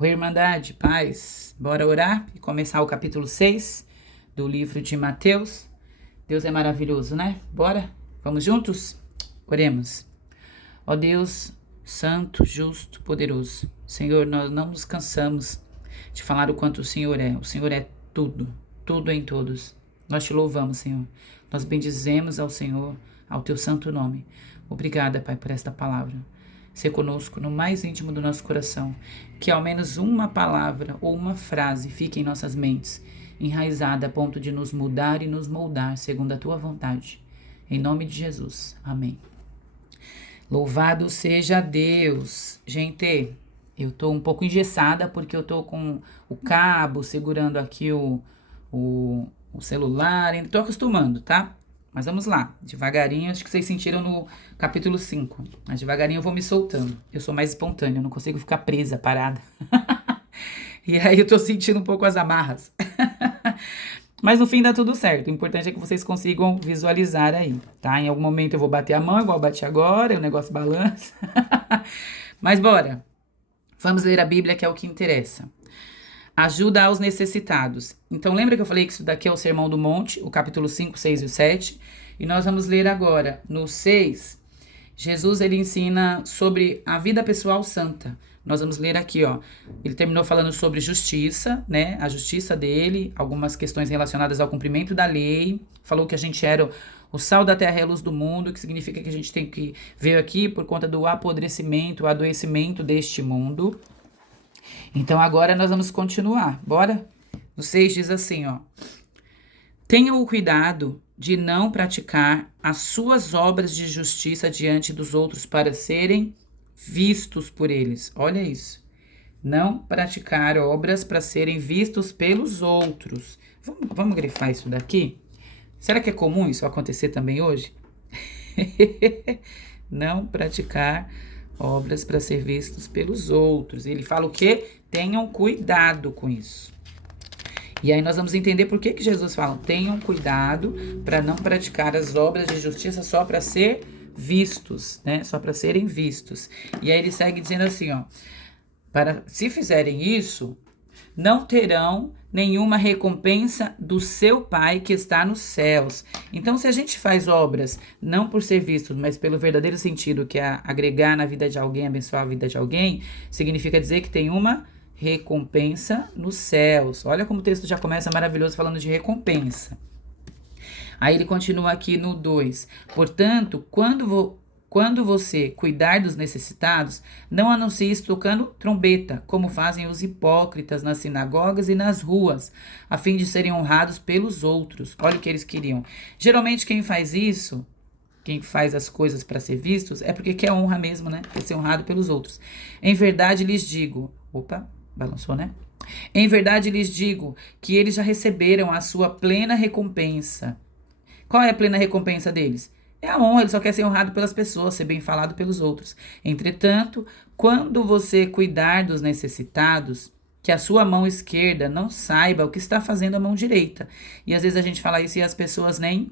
Oi, Irmandade, paz. Bora orar e começar o capítulo 6 do livro de Mateus. Deus é maravilhoso, né? Bora? Vamos juntos? Oremos. Ó Deus, santo, justo, poderoso. Senhor, nós não nos cansamos de falar o quanto o Senhor é. O Senhor é tudo, tudo em todos. Nós te louvamos, Senhor. Nós bendizemos ao Senhor, ao teu santo nome. Obrigada, Pai, por esta palavra. Ser conosco no mais íntimo do nosso coração, que ao menos uma palavra ou uma frase fique em nossas mentes, enraizada a ponto de nos mudar e nos moldar segundo a tua vontade. Em nome de Jesus. Amém. Louvado seja Deus. Gente, eu tô um pouco engessada porque eu tô com o cabo segurando aqui o celular, ainda tô acostumando, tá? Mas vamos lá, devagarinho, acho que vocês sentiram no capítulo 5. Mas devagarinho eu vou me soltando. Eu sou mais espontânea, eu não consigo ficar presa, parada. E aí eu tô sentindo um pouco as amarras. Mas no fim dá tudo certo. O importante é que vocês consigam visualizar aí, tá? Em algum momento eu vou bater a mão, igual eu bati agora, o negócio balança. Mas bora. Vamos ler a Bíblia, que é o que interessa. Ajuda aos necessitados. Então, lembra que eu falei que isso daqui é o Sermão do Monte, o capítulo 5, 6 e 7? E nós vamos ler agora, no 6, Jesus, ele ensina sobre a vida pessoal santa. Nós vamos ler aqui, ó. Ele terminou falando sobre justiça, né? A justiça dele, algumas questões relacionadas ao cumprimento da lei. Falou que a gente era o sal da terra e a luz do mundo, que significa que a gente tem que ver aqui por conta do apodrecimento, o adoecimento deste mundo. Então agora nós vamos continuar, bora? No 6 diz assim, ó. Tenham o cuidado de não praticar as suas obras de justiça diante dos outros para serem vistos por eles. Olha isso. Não praticar obras para serem vistos pelos outros. Vamos grifar isso daqui? Será que é comum isso acontecer também hoje? Não praticar obras para ser vistos pelos outros. Ele fala o quê? Tenham cuidado com isso. E aí nós vamos entender por que Jesus fala, tenham cuidado para não praticar as obras de justiça só para ser vistos, né? Só para serem vistos. E aí ele segue dizendo assim, ó, se fizerem isso, não terão nenhuma recompensa do seu Pai que está nos céus. Então, se a gente faz obras não por ser vistos, mas pelo verdadeiro sentido, que é agregar na vida de alguém, abençoar a vida de alguém, significa dizer que tem uma recompensa nos céus. Olha como o texto já começa maravilhoso falando de recompensa. Aí ele continua aqui no 2. Portanto, quando você cuidar dos necessitados, não anuncie tocando trombeta, como fazem os hipócritas nas sinagogas e nas ruas, a fim de serem honrados pelos outros. Olha o que eles queriam. Geralmente quem faz isso, quem faz as coisas para ser vistos, é porque quer honra mesmo, né? Quer ser honrado pelos outros. Em verdade lhes digo... Opa, balançou, né? Em verdade lhes digo que eles já receberam a sua plena recompensa. Qual é a plena recompensa deles? É a honra, ele só quer ser honrado pelas pessoas, ser bem falado pelos outros. Entretanto, quando você cuidar dos necessitados, que a sua mão esquerda não saiba o que está fazendo a mão direita. E às vezes a gente fala isso e as pessoas nem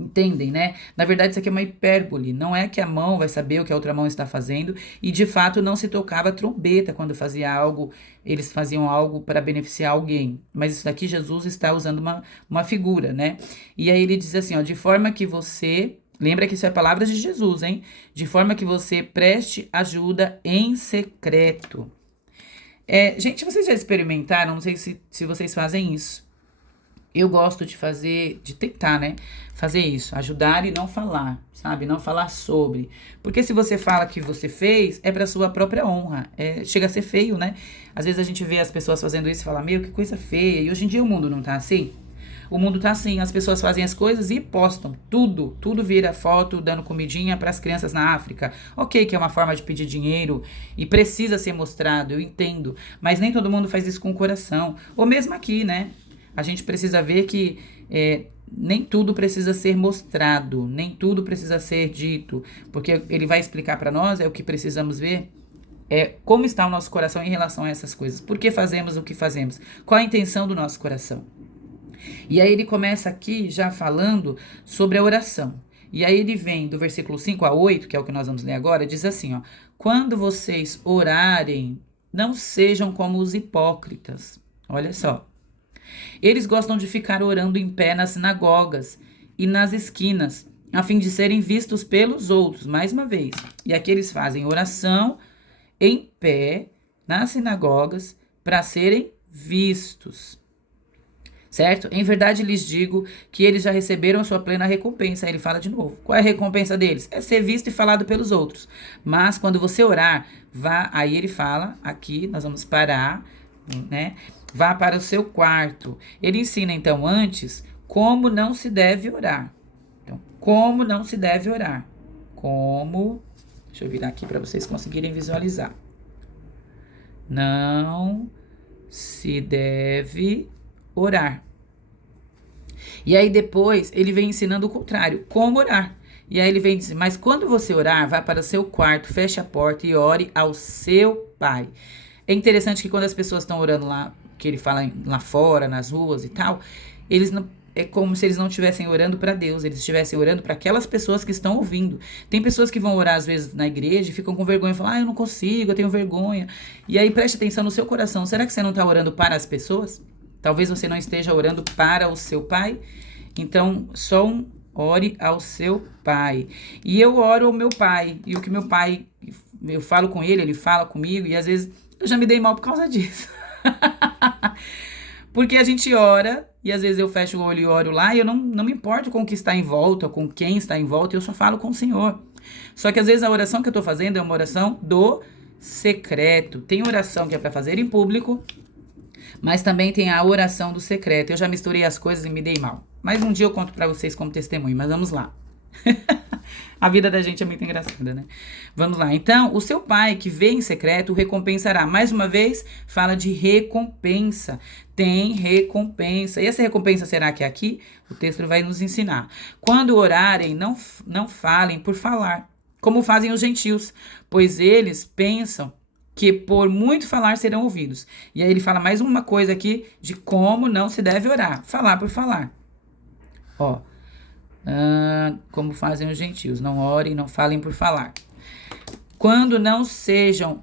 entendem, né? Na verdade, isso aqui é uma hipérbole. Não é que a mão vai saber o que a outra mão está fazendo. E, de fato, não se tocava trombeta quando fazia algo. Eles faziam algo para beneficiar alguém. Mas isso daqui, Jesus está usando uma figura, né? E aí ele diz assim, ó. De forma que você... Lembra que isso é palavras de Jesus, hein? De forma que você preste ajuda em secreto. Gente, vocês já experimentaram? Não sei se vocês fazem isso. Eu gosto de fazer, de tentar, né? Fazer isso, ajudar e não falar, sabe? Não falar sobre. Porque se você fala que você fez, é pra sua própria honra. Chega a ser feio, né? Às vezes a gente vê as pessoas fazendo isso e fala, meu, que coisa feia. E hoje em dia o mundo não tá assim? O mundo tá assim, as pessoas fazem as coisas e postam tudo vira foto dando comidinha para as crianças na África. Ok, que é uma forma de pedir dinheiro e precisa ser mostrado, eu entendo. Mas nem todo mundo faz isso com o coração. Ou mesmo aqui, né? A gente precisa ver que nem tudo precisa ser mostrado, nem tudo precisa ser dito, porque ele vai explicar para nós, o que precisamos ver, como está o nosso coração em relação a essas coisas. Por que fazemos o que fazemos? Qual a intenção do nosso coração? E aí ele começa aqui já falando sobre a oração. E aí ele vem do versículo 5 a 8, que é o que nós vamos ler agora, diz assim, ó. Quando vocês orarem, não sejam como os hipócritas. Olha só. Eles gostam de ficar orando em pé nas sinagogas e nas esquinas, a fim de serem vistos pelos outros, mais uma vez. E aqui eles fazem oração em pé nas sinagogas para serem vistos. Certo? Em verdade lhes digo que eles já receberam a sua plena recompensa. Aí ele fala de novo. Qual é a recompensa deles? É ser visto e falado pelos outros. Mas quando você orar, vá. Aí ele fala, aqui nós vamos parar, né? Vá para o seu quarto. Ele ensina então antes como não se deve orar. Então, como não se deve orar? Como? Deixa eu virar aqui para vocês conseguirem visualizar. Não se deve orar. E aí depois ele vem ensinando o contrário, como orar. E aí ele vem dizer, mas quando você orar, vá para o seu quarto, feche a porta e ore ao seu pai. É interessante que quando as pessoas estão orando lá, que ele fala lá fora, nas ruas e tal, eles não, é como se eles não estivessem orando para Deus, eles estivessem orando para aquelas pessoas que estão ouvindo. Tem pessoas que vão orar às vezes na igreja e ficam com vergonha e falam, eu não consigo, eu tenho vergonha. E aí preste atenção no seu coração, será que você não está orando para as pessoas? Talvez você não esteja orando para o seu pai. Então, ore ao seu pai. E eu oro ao meu pai. E o que meu pai, eu falo com ele, ele fala comigo. E às vezes eu já me dei mal por causa disso. Porque a gente ora, e às vezes eu fecho o olho e oro lá, e eu não me importo com o que está em volta, com quem está em volta, eu só falo com o Senhor. Só que às vezes a oração que eu estou fazendo é uma oração do secreto. Tem oração que é para fazer em público, mas também tem a oração do secreto. Eu já misturei as coisas e me dei mal. Mas um dia eu conto pra vocês como testemunho, mas vamos lá. A vida da gente é muito engraçada, né? Vamos lá. Então, o seu pai que vê em secreto o recompensará. Mais uma vez, fala de recompensa. Tem recompensa. E essa recompensa será que é aqui? O texto vai nos ensinar. Quando orarem, não falem por falar, como fazem os gentios, pois eles pensam que por muito falar serão ouvidos. E aí ele fala mais uma coisa aqui de como não se deve orar. Falar por falar. Ó, como fazem os gentios. Não orem, não falem por falar. Quando não sejam,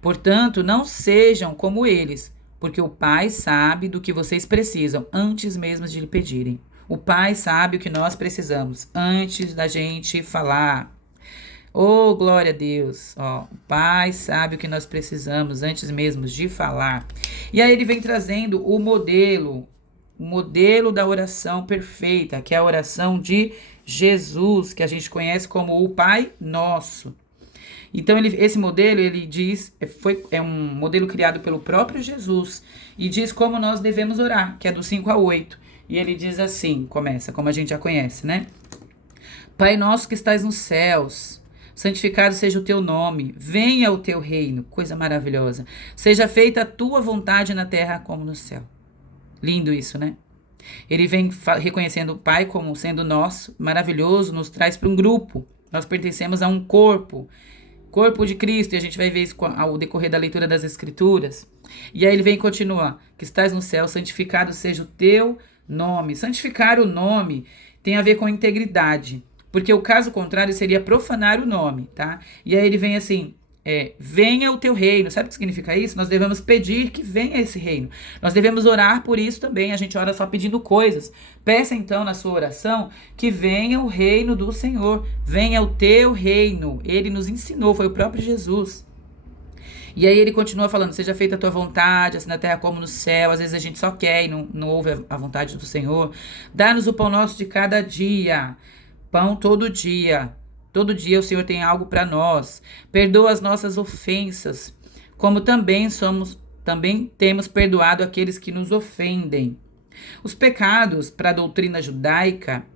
portanto, não sejam como eles, porque o Pai sabe do que vocês precisam antes mesmo de lhe pedirem. O Pai sabe o que nós precisamos antes da gente falar. Oh, glória a Deus. O Pai sabe o que nós precisamos antes mesmo de falar. E aí ele vem trazendo o modelo da oração perfeita, que é a oração de Jesus, que a gente conhece como o Pai Nosso. Então, esse modelo, ele diz, é um modelo criado pelo próprio Jesus, e diz como nós devemos orar, que é do 5 a 8. E ele diz assim, começa, como a gente já conhece, né? Pai nosso que estás nos céus, santificado seja o teu nome, venha o teu reino, coisa maravilhosa. Seja feita a tua vontade na terra como no céu. Lindo isso, né? Ele vem reconhecendo o Pai como sendo nosso, maravilhoso, nos traz para um grupo. Nós pertencemos a um corpo de Cristo, e a gente vai ver isso ao decorrer da leitura das Escrituras. E aí ele vem continuar, que estás no céu, santificado seja o teu nome. Santificar o nome tem a ver com integridade. Porque o caso contrário seria profanar o nome, tá? E aí ele vem assim, venha o teu reino. Sabe o que significa isso? Nós devemos pedir que venha esse reino. Nós devemos orar por isso também. A gente ora só pedindo coisas. Peça então na sua oração que venha o reino do Senhor. Venha o teu reino. Ele nos ensinou, foi o próprio Jesus. E aí ele continua falando, seja feita a tua vontade, assim na terra como no céu. Às vezes a gente só quer e não ouve a vontade do Senhor. Dá-nos o pão nosso de cada dia. Pão todo dia. Todo dia o Senhor tem algo para nós. Perdoa as nossas ofensas, como também temos perdoado aqueles que nos ofendem. Os pecados, para a doutrina judaica,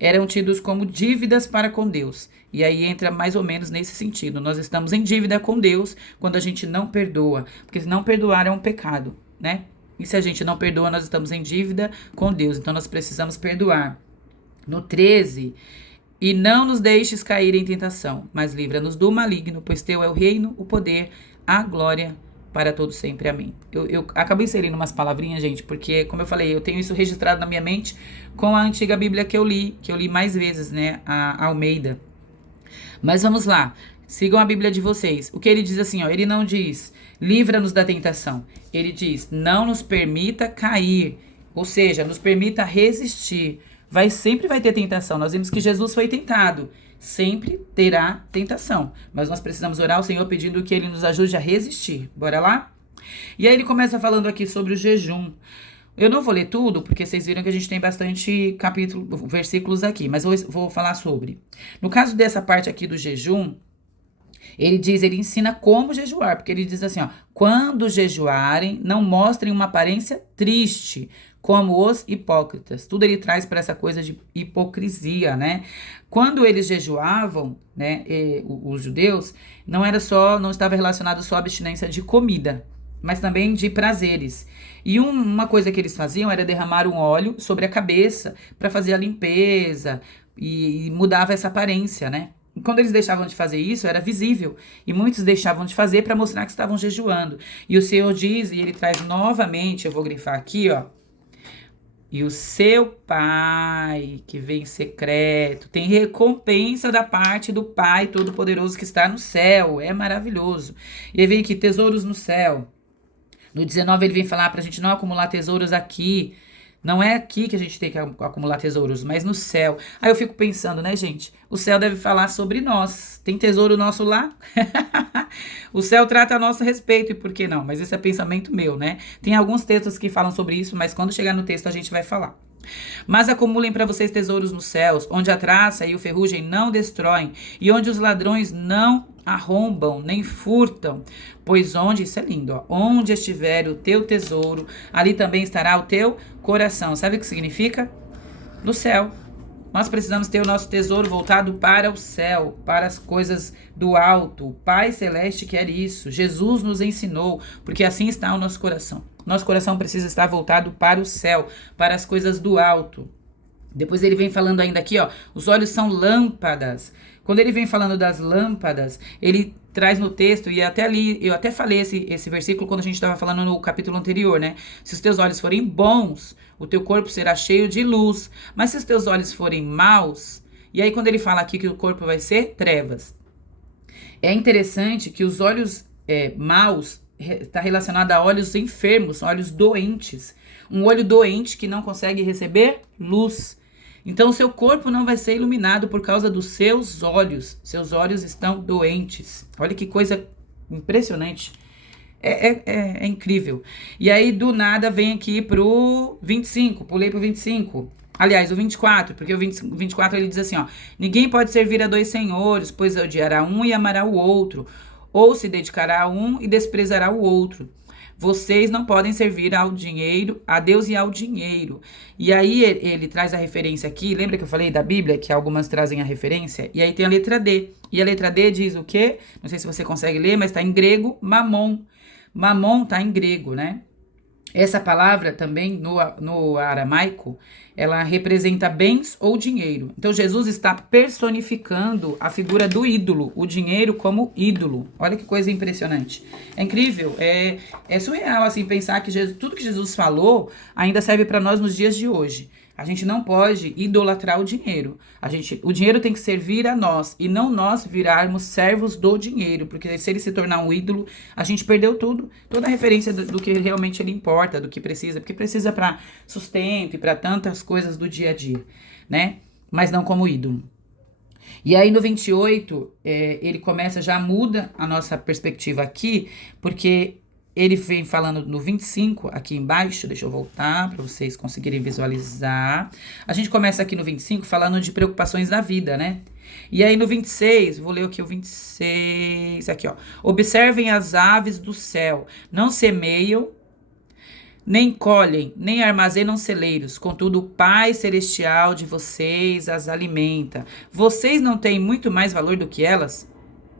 eram tidos como dívidas para com Deus. E aí entra mais ou menos nesse sentido. Nós estamos em dívida com Deus quando a gente não perdoa. Porque não perdoar é um pecado, né? E se a gente não perdoa, nós estamos em dívida com Deus. Então nós precisamos perdoar. No 13, e não nos deixes cair em tentação, mas livra-nos do maligno, pois teu é o reino, o poder, a glória para todos sempre. Amém. Eu acabei inserindo umas palavrinhas, gente, porque, como eu falei, eu tenho isso registrado na minha mente com a antiga Bíblia que eu li mais vezes, né, a Almeida. Mas vamos lá. Sigam a Bíblia de vocês. O que ele diz assim, ó, ele não diz, livra-nos da tentação. Ele diz, não nos permita cair. Ou seja, nos permita resistir. Sempre vai ter tentação. Nós vimos que Jesus foi tentado. Sempre terá tentação. Mas nós precisamos orar ao Senhor pedindo que Ele nos ajude a resistir. Bora lá? E aí ele começa falando aqui sobre o jejum. Eu não vou ler tudo, porque vocês viram que a gente tem bastante versículos aqui. Mas eu vou falar sobre. No caso dessa parte aqui do jejum, ele ensina como jejuar. Porque ele diz assim, ó. Quando jejuarem, não mostrem uma aparência triste, como os hipócritas. Tudo ele traz para essa coisa de hipocrisia, né? Quando eles jejuavam, né, os judeus, não estava relacionado só à abstinência de comida, mas também de prazeres. E uma coisa que eles faziam era derramar um óleo sobre a cabeça para fazer a limpeza e mudava essa aparência, né? E quando eles deixavam de fazer isso, era visível. E muitos deixavam de fazer para mostrar que estavam jejuando. E o Senhor diz, e ele traz novamente, eu vou grifar aqui, ó. E o seu Pai, que vem em secreto, tem recompensa da parte do Pai Todo-Poderoso que está no céu. É maravilhoso. E aí vem aqui, tesouros no céu. No 19 ele vem falar pra gente não acumular tesouros aqui. Não é aqui que a gente tem que acumular tesouros, mas no céu. Aí eu fico pensando, né, gente? O céu deve falar sobre nós. Tem tesouro nosso lá? O céu trata a nosso respeito, e por que não? Mas esse é pensamento meu, né? Tem alguns textos que falam sobre isso, mas quando chegar no texto a gente vai falar. Mas acumulem para vocês tesouros nos céus, onde a traça e o ferrugem não destroem, e onde os ladrões não arrombam, nem furtam. Pois isso é lindo, ó, onde estiver o teu tesouro, ali também estará o teu coração. Sabe o que significa? No céu. Nós precisamos ter o nosso tesouro voltado para o céu, para as coisas do alto. O Pai Celeste quer isso. Jesus nos ensinou, porque assim está o nosso coração. Nosso coração precisa estar voltado para o céu, para as coisas do alto. Depois ele vem falando ainda aqui, ó, os olhos são lâmpadas. Quando ele vem falando das lâmpadas, ele traz no texto, e até ali, eu até falei esse versículo quando a gente estava falando no capítulo anterior, né? Se os teus olhos forem bons, o teu corpo será cheio de luz. Mas se os teus olhos forem maus, e aí quando ele fala aqui que o corpo vai ser trevas. É interessante que os olhos maus está relacionado a olhos enfermos, olhos doentes. Um olho doente que não consegue receber luz. Então, o seu corpo não vai ser iluminado por causa dos seus olhos. Seus olhos estão doentes. Olha que coisa impressionante. É incrível. E aí, do nada, vem aqui pro 25. Pulei pro 25. Aliás, o 24, porque o 24 ele diz assim, ó. Ninguém pode servir a dois senhores, pois odiará um e amará o outro. Ou se dedicará a um e desprezará o outro. Vocês não podem servir ao dinheiro, a Deus e ao dinheiro. E aí ele traz a referência aqui. Lembra que eu falei da Bíblia, que algumas trazem a referência? E aí tem a letra D. E a letra D diz o quê? Não sei se você consegue ler, mas está em grego, mamon. Mamon está em grego, né? Essa palavra também no aramaico, ela representa bens ou dinheiro. Então, Jesus está personificando a figura do ídolo, o dinheiro como ídolo. Olha que coisa impressionante. É incrível, é surreal assim pensar que tudo que Jesus falou ainda serve para nós nos dias de hoje. A gente não pode idolatrar o dinheiro. O dinheiro tem que servir a nós e não nós virarmos servos do dinheiro, porque se ele se tornar um ídolo, a gente perdeu tudo, toda a referência do que realmente ele importa, do que precisa, porque precisa para sustento e para tantas coisas do dia a dia, né? Mas não como ídolo. E aí no 28, ele já muda a nossa perspectiva aqui, porque ele vem falando no 25, aqui embaixo, deixa eu voltar para vocês conseguirem visualizar. A gente começa aqui no 25 falando de preocupações da vida, né? E aí no 26, vou ler aqui o 26, aqui ó. Observem as aves do céu, não semeiam, nem colhem, nem armazenam celeiros, contudo o Pai Celestial de vocês as alimenta. Vocês não têm muito mais valor do que elas?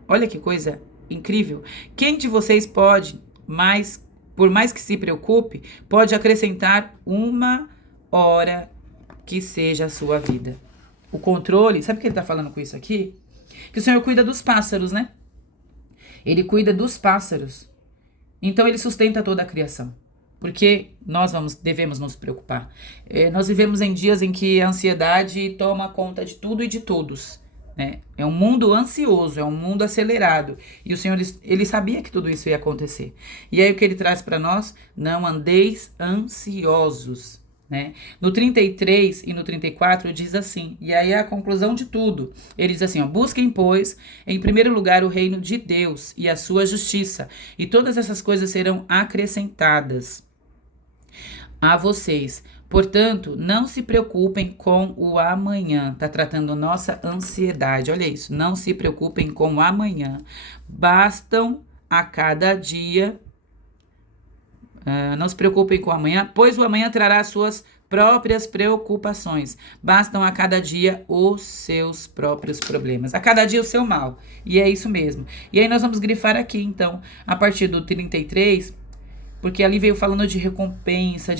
Olha que coisa incrível. Quem de vocês pode... mas, por mais que se preocupe, pode acrescentar uma hora que seja a sua vida. O controle, sabe o que ele está falando com isso aqui? Que o Senhor cuida dos pássaros, né? Ele cuida dos pássaros. Então, ele sustenta toda a criação. Porque nós devemos nos preocupar. Nós vivemos em dias em que a ansiedade toma conta de tudo e de todos. né? É um mundo ansioso, é um mundo acelerado. E o Senhor, ele sabia que tudo isso ia acontecer. E aí o que ele traz para nós? Não andeis ansiosos, né? No 33 e no 34 diz assim, e aí é a conclusão de tudo. Ele diz assim, ó, busquem, pois, em primeiro lugar o reino de Deus e a sua justiça, e todas essas coisas serão acrescentadas a vocês. Portanto, não se preocupem com o amanhã. Está tratando nossa ansiedade. Olha isso. Não se preocupem com o amanhã. Bastam a cada dia. Não se preocupem com o amanhã, pois o amanhã trará suas próprias preocupações. Bastam a cada dia os seus próprios problemas. A cada dia o seu mal. E é isso mesmo. E aí nós vamos grifar aqui, então, a partir do 33... porque ali veio falando de recompensa,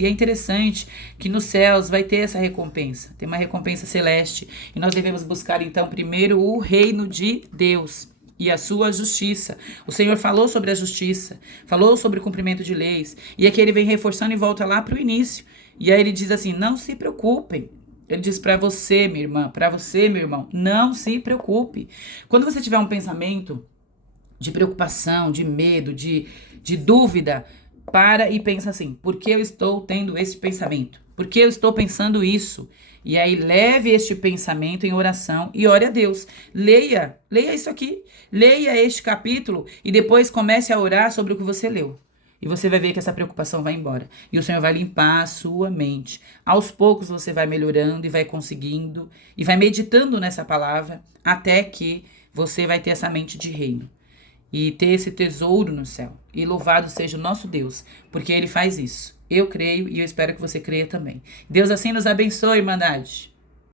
e é interessante que nos céus vai ter essa recompensa, tem uma recompensa celeste, e nós devemos buscar então primeiro o reino de Deus e a sua justiça. O Senhor falou sobre a justiça, falou sobre o cumprimento de leis, e aqui ele vem reforçando e volta lá para o início, e aí ele diz assim, não se preocupem. Ele diz para você, minha irmã, para você, meu irmão, não se preocupe. Quando você tiver um pensamento de preocupação, de medo, de dúvida, para e pensa assim, por que eu estou tendo esse pensamento? Por que eu estou pensando isso? E aí leve este pensamento em oração e ore a Deus. Leia isso aqui, leia este capítulo e depois comece a orar sobre o que você leu. E você vai ver que essa preocupação vai embora. E o Senhor vai limpar a sua mente. Aos poucos você vai melhorando e vai conseguindo, e vai meditando nessa palavra, até que você vai ter essa mente de reino. E ter esse tesouro no céu. E louvado seja o nosso Deus, porque Ele faz isso. Eu creio e eu espero que você creia também. Deus assim nos abençoe, Irmandade.